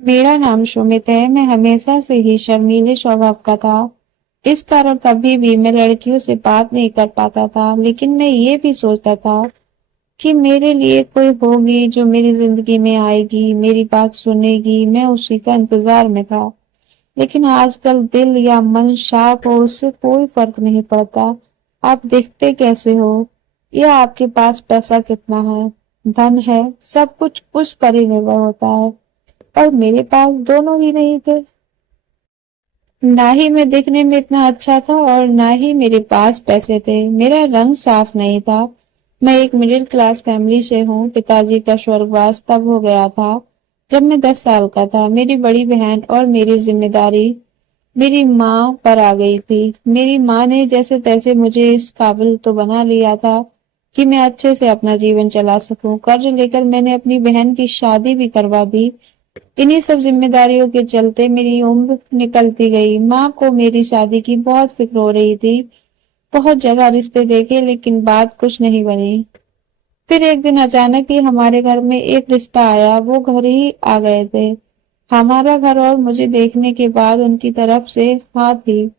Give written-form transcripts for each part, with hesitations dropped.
मेरा नाम सुमित है। मैं हमेशा से ही शर्मीले स्वभाव का था। इस कारण कभी भी मैं लड़कियों से बात नहीं कर पाता था, लेकिन मैं ये भी सोचता था कि मेरे लिए कोई होगी जो मेरी जिंदगी में आएगी, मेरी बात सुनेगी। मैं उसी का इंतजार में था। लेकिन आजकल दिल या मन साफ हो, उससे कोई फर्क नहीं पड़ता आप दिखते कैसे हो या आपके पास पैसा कितना है, धन है। सब कुछ उस पर ही निर्भर होता है, और मेरे पास दोनों ही नहीं थे। ना ही मैं दिखने में इतना अच्छा था और ना ही मेरे पास पैसे थे। मेरा रंग साफ नहीं था। मैं एक मिडिल क्लास फैमिली से हूँ। पिताजी का स्वर्गवास तब हो गया था जब मैं 10 साल का था। मेरी बड़ी बहन और मेरी जिम्मेदारी मेरी माँ पर आ गई थी। मेरी माँ ने जैसे तैसे मुझे इस काबिल तो बना लिया था कि मैं अच्छे से अपना जीवन चला सकूं। कर्ज लेकर मैंने अपनी बहन की शादी भी करवा दी। इन्हीं सब जिम्मेदारियों के चलते मेरी उम्र निकलती गई। माँ को मेरी शादी की बहुत फिक्र हो रही थी। बहुत जगह रिश्ते देखे, लेकिन बात कुछ नहीं बनी। फिर एक दिन अचानक ही हमारे घर में एक रिश्ता आया। वो घर ही आ गए थे हमारा घर, और मुझे देखने के बाद उनकी तरफ से हाँ थी।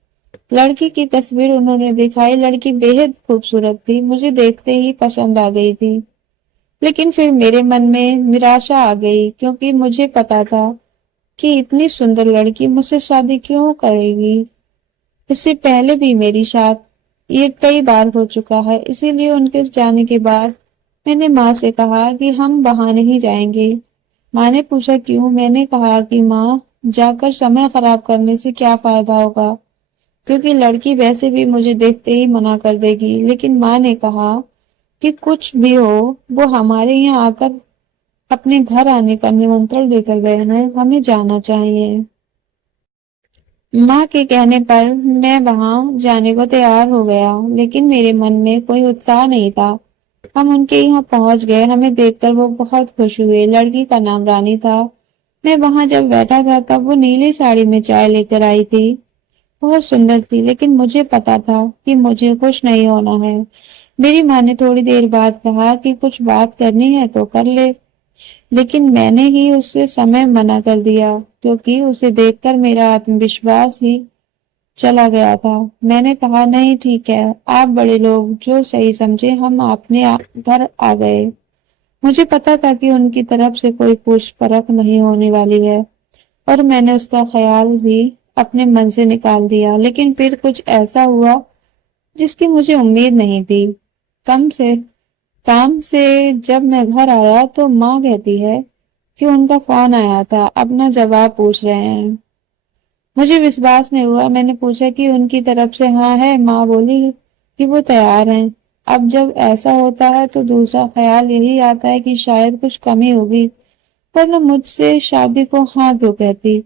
लड़की की तस्वीर उन्होंने दिखाई। लड़की बेहद खूबसूरत थी, मुझे देखते ही पसंद आ गई थी। लेकिन फिर मेरे मन में निराशा आ गई, क्योंकि मुझे पता था कि इतनी सुंदर लड़की मुझसे शादी क्यों करेगी। इससे पहले भी मेरी शादी ये कई बार हो चुका है। इसीलिए उनके जाने के बाद मैंने माँ से कहा कि हम वहां नहीं जाएंगे। माँ ने पूछा क्यों। मैंने कहा कि माँ, जाकर समय खराब करने से क्या फायदा होगा, क्योंकि लड़की वैसे भी मुझे देखते ही मना कर देगी। लेकिन माँ ने कहा कि कुछ भी हो, वो हमारे यहाँ आकर अपने घर आने का निमंत्रण देकर गए हैं, हमें जाना चाहिए। माँ के कहने पर मैं वहां जाने को तैयार हो गया, लेकिन मेरे मन में कोई उत्साह नहीं था। हम उनके यहाँ पहुंच गए। हमें देखकर वो बहुत खुश हुए। लड़की का नाम रानी था। मैं वहां जब बैठा था तब वो नीली साड़ी में चाय लेकर आई थी। बहुत सुंदर थी, लेकिन मुझे पता था कि मुझे खुश नहीं होना है। मेरी माँ ने थोड़ी देर बाद कहा कि कुछ बात करनी है तो कर ले, लेकिन मैंने ही उससे समय मना कर दिया, क्योंकि उसे देखकर मेरा आत्मविश्वास ही चला गया था। मैंने कहा नहीं, ठीक है, आप बड़े लोग जो सही समझे। हम अपने घर आ गए। मुझे पता था कि उनकी तरफ से कोई पूछ परख नहीं होने वाली है, और मैंने उसका ख्याल भी अपने मन से निकाल दिया। लेकिन फिर कुछ ऐसा हुआ जिसकी मुझे उम्मीद नहीं थी। कम से काम से जब मैं घर आया तो माँ कहती है कि उनका फोन आया था, अपना जवाब पूछ रहे हैं। मुझे विश्वास नहीं हुआ। मैंने पूछा कि उनकी तरफ से हाँ है। माँ बोली कि वो तैयार हैं। अब जब ऐसा होता है तो दूसरा ख्याल यही आता है कि शायद कुछ कमी होगी, वरना मुझसे शादी को हाँ क्यों कहती।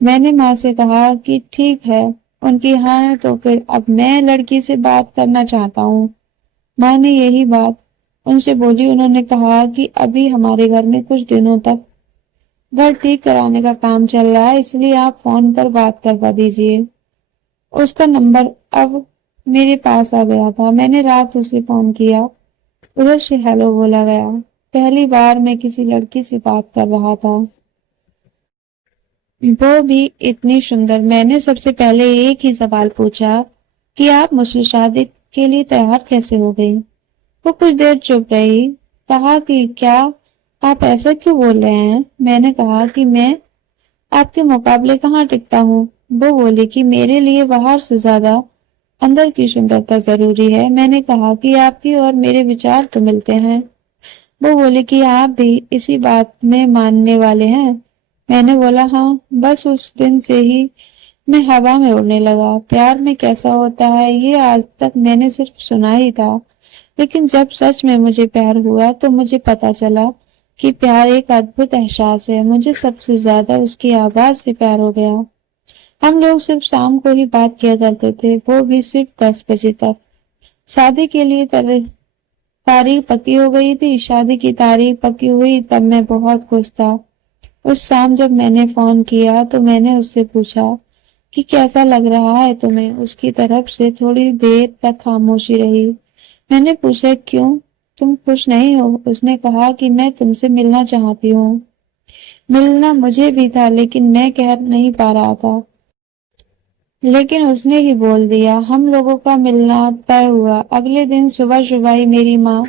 मैंने माँ से कहा कि ठीक है, उनकी हाँ है तो फिर अब मैं लड़की से बात करना चाहता हूँ। माँ ने यही बात उनसे बोली। उन्होंने कहा कि अभी हमारे घर में कुछ दिनों तक घर ठीक कराने का काम चल रहा है, इसलिए आप फोन पर बात करवा दीजिए। उसका नंबर अब मेरे पास आ गया था। मैंने रात उसे फोन किया। उधर से हेलो बोला गया। पहली बार मैं किसी लड़की से बात कर रहा था, वो भी इतनी सुंदर। मैंने सबसे पहले एक ही सवाल पूछा कि आप मुझसे शादी के लिए तैयार कैसे हो गई। वो कुछ देर चुप रही। कहा कि क्या आप ऐसा क्यों बोल रहे हैं। मैंने कहा कि मैं आपके मुकाबले कहाँ टिकता हूँ। वो बोली कि मेरे लिए बाहर से ज्यादा अंदर की सुंदरता जरूरी है। मैंने कहा कि आपकी और मेरे विचार तो मिलते हैं। वो बोले कि आप भी इसी बात में मानने वाले हैं। मैंने बोला हाँ। बस उस दिन से ही मैं हवा में उड़ने लगा। प्यार में कैसा होता है ये आज तक मैंने सिर्फ सुना ही था, लेकिन जब सच में मुझे प्यार हुआ तो मुझे पता चला कि प्यार एक अद्भुत एहसास है। मुझे सबसे ज्यादा उसकी आवाज से प्यार हो गया। हम लोग सिर्फ शाम को ही बात किया करते थे, वो भी सिर्फ 10 बजे तक। शादी के लिए तारीख पक्की हो गई थी। शादी की तारीख पक्की हुई तब मैं बहुत खुश था। उस शाम जब मैंने फोन किया तो मैंने उससे पूछा कि कैसा लग रहा है तुम्हें। उसकी तरफ से थोड़ी देर तक खामोशी रही। मैंने पूछा क्यों, तुम खुश नहीं हो। उसने कहा कि मैं तुमसे मिलना चाहती हूँ। ملنا مجھے بھی تھا لیکن میں کہہ نہیں پا رہا تھا۔ لیکن اس نے ہی بول دیا۔ ہم لوگوں کا ملنا طے ہوا۔ اگلے دن صبح صبح ہی میری ماں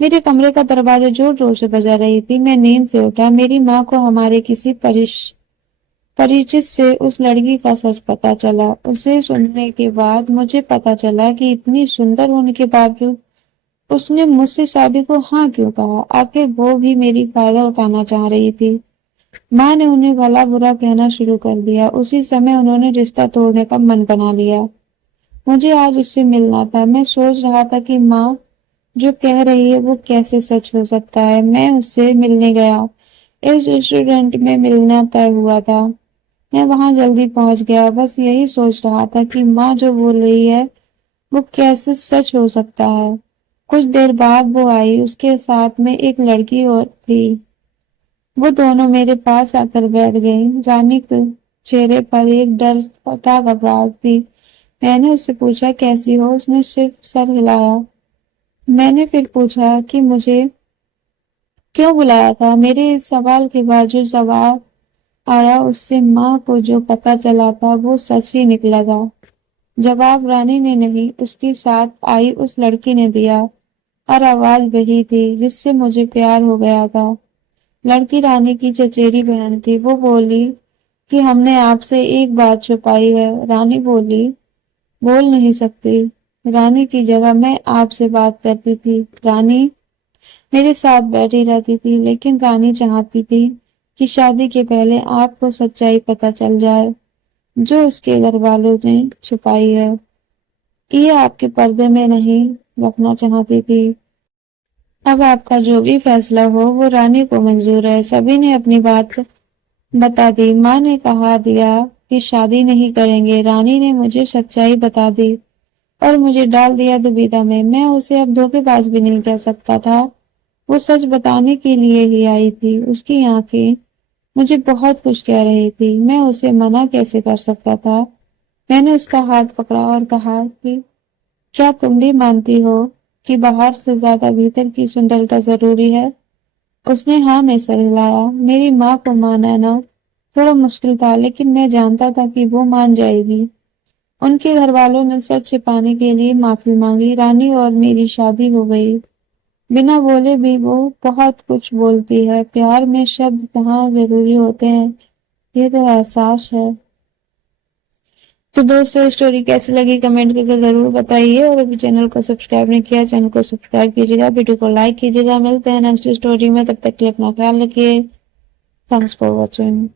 میرے کمرے کا دروازہ زور زور سے بجا رہی تھی۔ میں نیند سے اٹھا۔ میری ماں کو ہمارے کسی پریچت سے اس لڑکی کا سچ پتا چلا۔ اسے سننے کے بعد مجھے پتا چلا کہ اتنی سندر ہونے کے باوجود اس نے مجھ سے شادی کو ہاں کیوں کہا۔ آخر وہ بھی میری فائدہ اٹھانا چاہ رہی تھی۔ ماں نے انہیں بھلا برا کہنا شروع کر دیا۔ اسی سمے انہوں نے رشتہ توڑنے کا من بنا لیا۔ مجھے آج اس سے ملنا تھا۔ میں سوچ رہا تھا کہ ماں جو کہہ رہی ہے وہ کیسے سچ ہو سکتا ہے۔ میں اس سے ملنے گیا۔ اس ریسٹورینٹ میں ملنا طے ہوا تھا۔ میں وہاں جلدی پہنچ گیا۔ بس یہی سوچ رہا تھا کہ ماں جو بول رہی ہے وہ کیسے سچ ہو سکتا ہے۔ کچھ دیر بعد وہ آئی۔ اس کے ساتھ میں ایک لڑکی اور تھی۔ وہ دونوں میرے پاس آ کر بیٹھ گئیں۔ رانی کے چہرے پر ایک ڈر کا گھبراہٹ تھی۔ میں نے اس سے پوچھا کیسی ہو؟ اس نے صرف سر ہلایا۔ میں نے پھر پوچھا کہ مجھے کیوں بلایا تھا؟ میرے اس سوال کے بعد جو جواب آیا اس سے ماں کو جو پتا چلا تھا وہ سچ ہی نکلا تھا۔ جواب رانی نے نہیں، اس کے ساتھ آئی اس لڑکی نے دیا، اور آواز وہی تھی جس سے مجھے پیار ہو گیا تھا۔ لڑکی رانی کی چچیری بہن تھی۔ وہ بولی کہ ہم نے آپ سے ایک بات چھپائی ہے۔ رانی بولی بول نہیں سکتی۔ رانی کی جگہ میں آپ سے بات کرتی تھی۔ رانی میرے ساتھ بیٹھی رہتی تھی، لیکن رانی چاہتی تھی کہ شادی کے پہلے آپ کو سچائی پتہ چل جائے جو اس کے گھر والوں نے چھپائی ہے۔ یہ آپ کے پردے میں نہیں رکھنا چاہتی تھی۔ اب آپ کا جو بھی فیصلہ ہو وہ رانی کو منظور ہے۔ سبھی نے اپنی بات بتا دی۔ ماں نے کہا دیا کہ شادی نہیں کریں گے۔ رانی نے مجھے سچائی بتا دی اور مجھے ڈال دیا دوبیدھا میں۔ میں اسے اب دھوکے باز بھی نہیں کہہ سکتا تھا۔ وہ سچ بتانے کے لیے ہی آئی تھی۔ اس کی آنکھیں مجھے بہت کچھ کہہ رہی تھی۔ میں اسے منع کیسے کر سکتا تھا؟ میں نے اس کا ہاتھ پکڑا اور کہا کہ کیا تم بھی مانتی ہو کہ باہر سے زیادہ بھیتر کی سندرتا ضروری ہے؟ اس نے ہاں میں سر ہلایا۔ میری ماں کو ماننا تھوڑا مشکل تھا، لیکن میں جانتا تھا کہ وہ مان جائے گی۔ ان کے گھر والوں نے سچ چھپانے کے لیے معافی مانگی۔ رانی اور میری شادی ہو گئی۔ بنا بولے بھی وہ بہت کچھ بولتی ہے۔ پیار میں شبد کہاں ضروری ہوتے ہیں، یہ تو احساس ہے۔ تو دوستو اسٹوری کیسی لگی کمنٹ کر کے ضرور بتائیے، اور ابھی چینل کو سبسکرائب نہیں کیا چینل کو سبسکرائب کیجیے گا، ویڈیو کو لائک کیجیے گا۔ ملتے ہیں نیکسٹ اسٹوری میں، تب تک کے لیے اپنا خیال رکھیے۔ Thanks for watching.